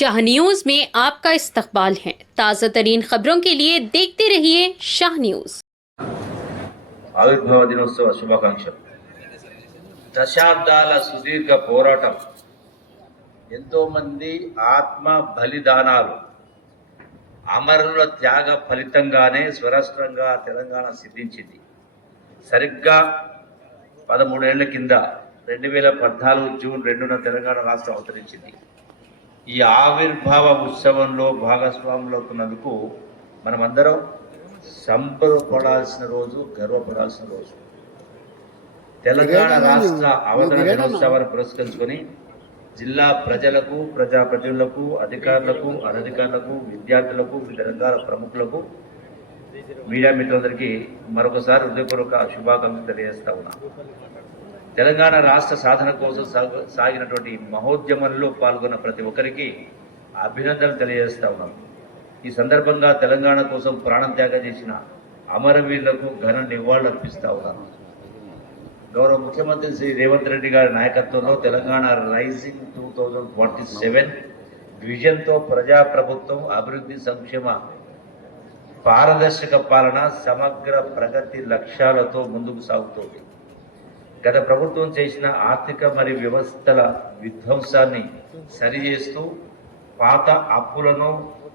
Shah news में आपका इस्तकबाल है। ताज़ा तरीन खबरों के लिए देखते रहिए शाह न्यूज। ఆవిర్భావ దినోత్సవ శుభాకాంక్షలు. దశాబ్దాల సుదీర్ఘ పోరాటం, ఎంతో మంది ఆత్మ బలిదానాలు, అమరుల త్యాగ ఫలితంగానే స్వరాష్ట్రంగా తెలంగాణ సిద్ధించింది. సరిగ్గా 13 ఏళ్ల కింద 2014 జూన్ 2న తెలంగాణ రాష్ట్రం అవతరించింది. ఈ ఆవిర్భావ ఉత్సవంలో భాగస్వాములవుతున్నందుకు మనమందరం సంబరపడాల్సిన రోజు, గర్వపడాల్సిన రోజు. తెలంగాణ రాష్ట్ర అవతరణ దినోత్సవాన్ని పురస్కరించుకొని జిల్లా ప్రజలకు, ప్రజాప్రతినిధులకు, అధికారులకు, అనధికారులకు, విద్యార్థులకు, వివిధ రంగాల ప్రముఖులకు, మీడియా మిత్రులందరికీ మరొకసారి హృదయపూర్వక శుభాకాంక్షలు తెలియజేస్తా ఉన్నా. తెలంగాణ రాష్ట్ర సాధన కోసం సాగినటువంటి మహోద్యమంలో పాల్గొన్న ప్రతి ఒక్కరికి అభినందనలు తెలియజేస్తా ఉన్నాను. ఈ సందర్భంగా తెలంగాణ కోసం ప్రాణం త్యాగం చేసిన అమరవీరులకు ఘన నివాళులు అర్పిస్తా ఉన్నాను. గౌరవ ముఖ్యమంత్రి శ్రీ రేవంత్ రెడ్డి గారి నాయకత్వంలో తెలంగాణ రైజింగ్ 2047 విజన్తో ప్రజాప్రభుత్వం అభివృద్ధి, సంక్షేమ, పారదర్శక పాలన, సమగ్ర ప్రగతి లక్ష్యాలతో ముందుకు సాగుతోంది. గత ప్రభుత్వం చేసిన ఆర్థిక మరియు వ్యవస్థల విధ్వంసాన్ని సరిచేస్తూ, పాత అప్పులను,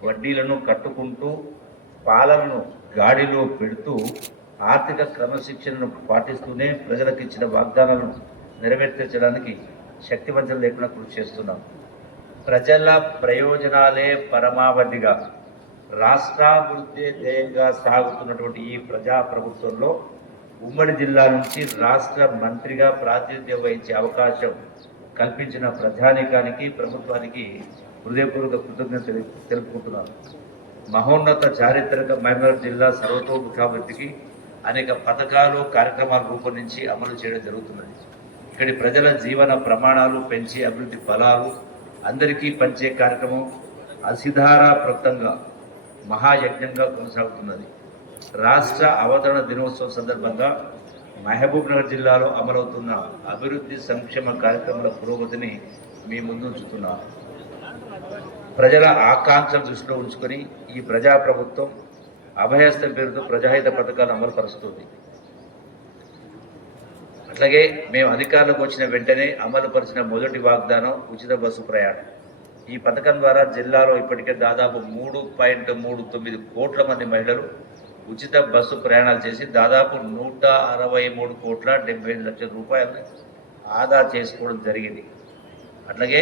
వడ్డీలను కట్టుకుంటూ, పాలనను గాడిలో పెడుతూ, ఆర్థిక క్రమశిక్షణను పాటిస్తూనే ప్రజలకు ఇచ్చిన వాగ్దానాలను నెరవేర్చడానికి శక్తివంచన లేకుండా కృషి చేస్తున్నాం. ప్రజల ప్రయోజనాలే పరమావధిగా, రాష్ట్రాభివృద్ధి ధ్యేయంగా సాగుతున్నటువంటి ఈ ప్రజా ప్రభుత్వంలో ఉమ్మడి జిల్లా నుంచి రాష్ట్ర మంత్రిగా ప్రాతినిధ్యం వహించే అవకాశం కల్పించిన ప్రజానీకానికి, ప్రభుత్వానికి హృదయపూర్వక కృతజ్ఞతలు తెలుపుకుంటున్నాను. మహోన్నత చారిత్రక మహబూబ్ జిల్లా సర్వతోముఖాభివృద్ధికి అనేక పథకాలు, కార్యక్రమాలు రూపొందించి అమలు చేయడం జరుగుతున్నది. ఇక్కడి ప్రజల జీవన ప్రమాణాలు పెంచి అభివృద్ధి ఫలాలు అందరికీ పంచే కార్యక్రమం అసిధారాప్రతంగా మహాయజ్ఞంగా కొనసాగుతున్నది. రాష్ట్ర అవతరణ దినోత్సవం సందర్భంగా మహబూబ్ నగర్ జిల్లాలో అమలవుతున్న అభివృద్ధి, సంక్షేమ కార్యక్రమాల పురోగతిని మీ ముందు ఉంచుతున్నారు. ప్రజల ఆకాంక్షలు దృష్టిలో ఉంచుకొని ఈ ప్రజాప్రభుత్వం అభయస్థం పేరుతో ప్రజాహిత పథకాలను అమలు పరుస్తుంది. అట్లాగే మేము అధికారంలోకి వచ్చిన వెంటనే అమలు పరిచిన మొదటి వాగ్దానం ఉచిత బస్సు ప్రయాణం. ఈ పథకం ద్వారా జిల్లాలో ఇప్పటికే దాదాపు 3.39 కోట్ల మంది మహిళలు ఉచిత బస్సు ప్రయాణాలు చేసి దాదాపు 163,75,00,000 రూపాయలను ఆదా చేసుకోవడం జరిగింది. అట్లాగే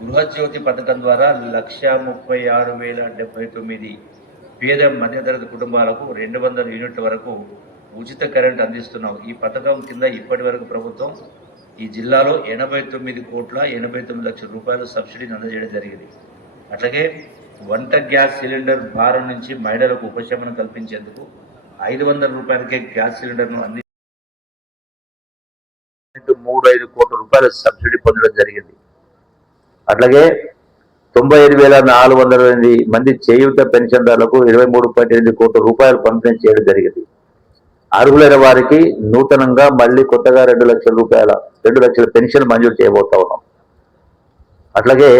గృహజ్యోతి పథకం ద్వారా 136,079 పేద మధ్యతరగతి కుటుంబాలకు 200 యూనిట్ల వరకు ఉచిత కరెంట్ అందిస్తున్నాం. ఈ పథకం కింద ఇప్పటి వరకు ప్రభుత్వం ఈ జిల్లాలో 89,89,00,000 రూపాయలు సబ్సిడీని అందజేయడం జరిగింది. అట్లాగే వంట గ్యాస్ సిలిండర్ భారం నుంచి మహిళలకు ఉపశమనం కల్పించేందుకు 500 రూపాయలకే గ్యాస్ సిలిండర్ను 35 కోట్ల రూపాయల సబ్సిడీ పొందడం జరిగింది. అట్లాగే 95,408 మంది చేయూత పెన్షన్దారులకు 23.8 కోట్ల రూపాయలు పంపిణీ చేయడం జరిగింది. అర్హులైన వారికి నూతనంగా మళ్ళీ కొత్తగా 2 లక్షల పెన్షన్ మంజూరు చేయబోతా ఉన్నాం. అట్లాగే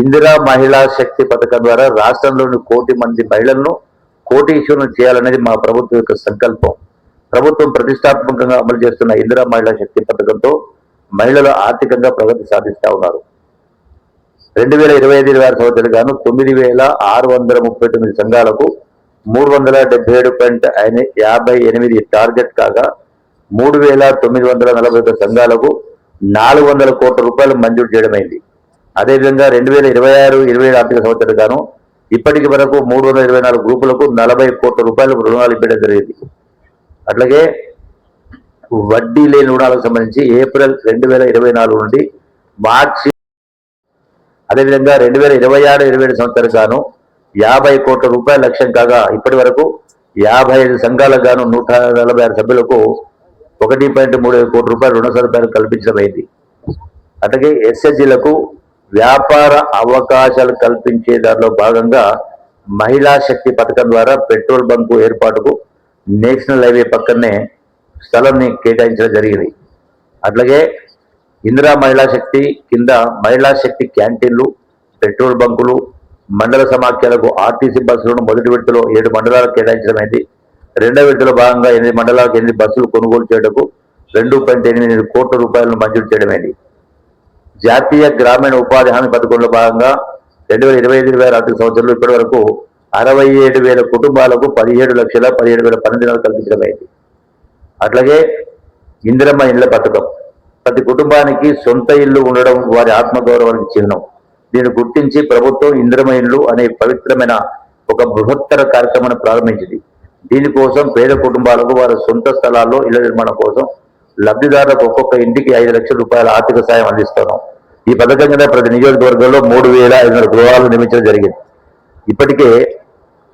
ఇందిరా మహిళా శక్తి పథకం ద్వారా రాష్ట్రంలోని 1 కోటి మంది మహిళలను కోటీశ్వరులను చేయాలనేది మా ప్రభుత్వం యొక్క సంకల్పం. ప్రభుత్వం ప్రతిష్టాత్మకంగా అమలు చేస్తున్న ఇందిరా మహిళా శక్తి పథకంతో మహిళలు ఆర్థికంగా ప్రగతి సాధిస్తూ ఉన్నారు. 2025-26 సంవత్సరం గాను 9,639 సంఘాలకు 377.58 టార్గెట్ కాగా 3,941 సంఘాలకు 400 కోట్ల రూపాయలు మంజూరు చేయడమైంది. అదేవిధంగా 2026-27 ఆర్థిక సంవత్సరం గాను ఇప్పటికి వరకు 324 గ్రూపులకు 40 కోట్ల రూపాయలు రుణాలు ఇవ్వడం జరిగింది. అట్లాగే వడ్డీ లేని రుణాలకు సంబంధించి ఏప్రిల్ 2024 నుండి మార్చి, అదేవిధంగా 2026-27 సంవత్సరం గాను 50 కోట్ల రూపాయల లక్ష్యం కాగా ఇప్పటి వరకు 55 సంఘాలకు గాను 146 సభ్యులకు 1.35 కోట్ల రూపాయల రుణ సదుపాయాలు కల్పించడమైంది. అట్లాగే ఎస్ఎస్జీలకు వ్యాపార అవకాశాలు కల్పించే దానిలో భాగంగా మహిళా శక్తి పథకం ద్వారా పెట్రోల్ బంకు ఏర్పాటుకు నేషనల్ హైవే పక్కనే స్థలాన్ని కేటాయించడం జరిగింది. అట్లాగే ఇందిరా మహిళా శక్తి కింద మహిళా శక్తి క్యాంటీన్లు, పెట్రోల్ బంకులు, మండల సమాఖ్యలకు ఆర్టీసీ బస్సులను మొదటి విడతలో 7 మండలాలకు కేటాయించడమైంది. రెండవ విడతలో భాగంగా 8 మండలాలకు 8 బస్సులు కొనుగోలు చేయటకు 2.8 కోట్ల రూపాయలను మంజూరు చేయడమైంది. జాతీయ గ్రామీణ ఉపాధి హామీ పథకంలో భాగంగా 2025-26 ఆర్థిక సంవత్సరంలో ఇప్పటి వరకు 67,000 కుటుంబాలకు 17,17,000 దినాలు కల్పించడమైంది. అట్లాగే ఇందిరమ్మ ఇళ్ల పథకం ప్రతి కుటుంబానికి సొంత ఇల్లు ఉండడం వారి ఆత్మగౌరవానికి చిహ్నం. దీన్ని గుర్తించి ప్రభుత్వం ఇందిరమ్మ ఇల్లు అనే పవిత్రమైన ఒక బృహత్తర కార్యక్రమాన్ని ప్రారంభించింది. దీనికోసం పేద కుటుంబాలకు వారి సొంత స్థలాల్లో ఇళ్ల నిర్మాణం కోసం లబ్ధిదారులకు ఒక్కొక్క ఇంటికి 5 లక్షల రూపాయల ఆర్థిక సాయం అందిస్తున్నాం. ఈ పథకం కింద ప్రతి నియోజకవర్గంలో 3,500 గృహాలు నిర్మించడం జరిగింది. ఇప్పటికే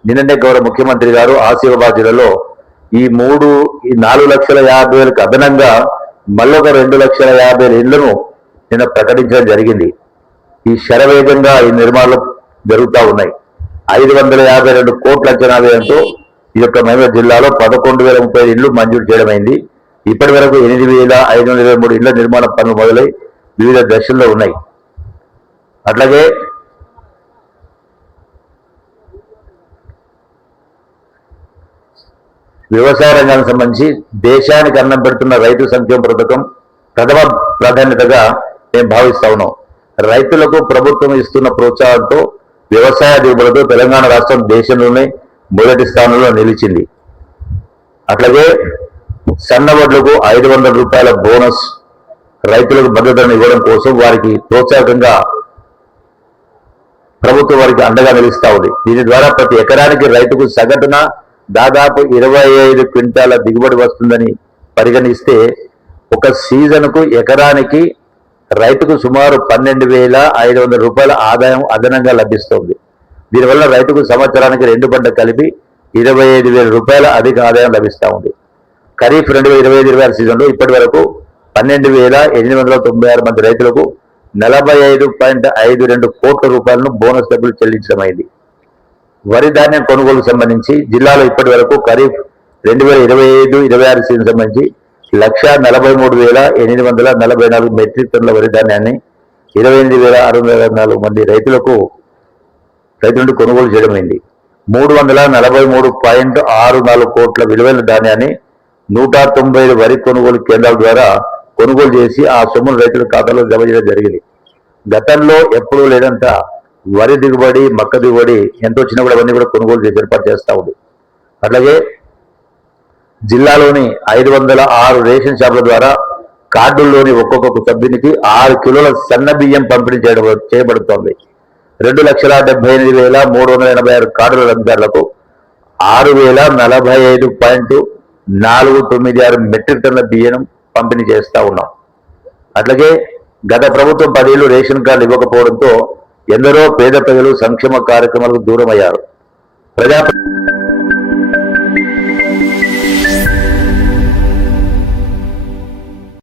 నిన్ననే గౌరవ ముఖ్యమంత్రి గారు ఆసిఫాబాద్ జిల్లాలో ఈ 4,50,000 అదనంగా మళ్ళొక 2,50,000 ఇళ్లను నిన్న ప్రకటించడం జరిగింది. ఈ శరవేగంగా ఈ నిర్మాణాలు జరుగుతూ ఉన్నాయి. 552 కోట్ల అంచనా వ్యయంతో ఈ యొక్క మహబూబ్ జిల్లాలో 11,035 ఇళ్లు మంజూరు చేయడమైంది. ఇప్పటి వరకు 8,523 ఇళ్ల నిర్మాణ పనులు మొదలై వివిధ దశల్లో ఉన్నాయి. అట్లాగే వ్యవసాయ రంగానికి సంబంధించి దేశానికి అన్నం పెడుతున్న రైతు సంక్షేమ పథకం ప్రథమ ప్రాధాన్యతగా మేము భావిస్తా ఉన్నాం. రైతులకు ప్రభుత్వం ఇస్తున్న ప్రోత్సాహంతో వ్యవసాయ దిగుబడితో తెలంగాణ రాష్ట్రం దేశంలోనే మొదటి స్థానంలో నిలిచింది. అట్లాగే సన్నవడ్లకు 500 రూపాయల బోనస్ రైతులకు భద్రతను ఇవ్వడం కోసం వారికి ప్రోత్సాహకంగా ప్రభుత్వం వారికి అండగా నిలుస్తూ ఉంది. దీని ద్వారా ప్రతి ఎకరానికి రైతుకు సగటున దాదాపు 25 క్వింటాల దిగుబడి వస్తుందని పరిగణిస్తే ఒక సీజన్కు ఎకరానికి రైతుకు సుమారు 12,500 రూపాయల ఆదాయం అదనంగా లభిస్తుంది. దీనివల్ల రైతుకు సంవత్సరానికి 2 పంట కలిపి 25,000 రూపాయల అధిక ఆదాయం లభిస్తూ ఉంది. ఖరీఫ్ 2025-26 సీజన్లో ఇప్పటి వరకు 12,896 మంది రైతులకు 45.52 కోట్ల రూపాయలను బోనస్ డబ్బులు చెల్లించడమైంది. వరి ధాన్యం కొనుగోలుకు సంబంధించి జిల్లాలో ఇప్పటి వరకు ఖరీఫ్ 2025-26 సీజన్ సంబంధించి 1,43,844 మెట్రిక్ టన్నుల వరి ధాన్యాన్ని 28,604 మంది రైతుల నుండి కొనుగోలు చేయడమైంది. 343.64 కోట్ల విలువైన ధాన్యాన్ని 195 వరి కొనుగోలు కేంద్రాల ద్వారా కొనుగోలు చేసి ఆ సొమ్మును రైతుల ఖాతాలో జమ చేయడం జరిగింది. గతంలో ఎప్పుడూ లేనంత వరి దిగుబడి, మక్క దిగుబడి ఎంత వచ్చినా కూడా అవన్నీ కూడా కొనుగోలు చేసి ఏర్పాటు చేస్తూ ఉంది. అట్లాగే జిల్లాలోని 506 రేషన్ షాపుల ద్వారా కార్డుల్లోని ఒక్కొక్క సభ్యునికి 6 కిలోల సన్న బియ్యం పంపిణీ చేయబడుతోంది. 2,78,386 కార్డుల లబ్ధిదారులకు 6,045.496 మెట్రిక్ టన్నుల బియ్యం పంపిణీ చేస్తూ ఉన్నాం. అట్లాగే గత ప్రభుత్వం 10 ఏళ్లు రేషన్ కార్డు ఇవ్వకపోవడంతో ఎందరో పేద ప్రజలు సంక్షేమ కార్యక్రమాలకు దూరం అయ్యారు.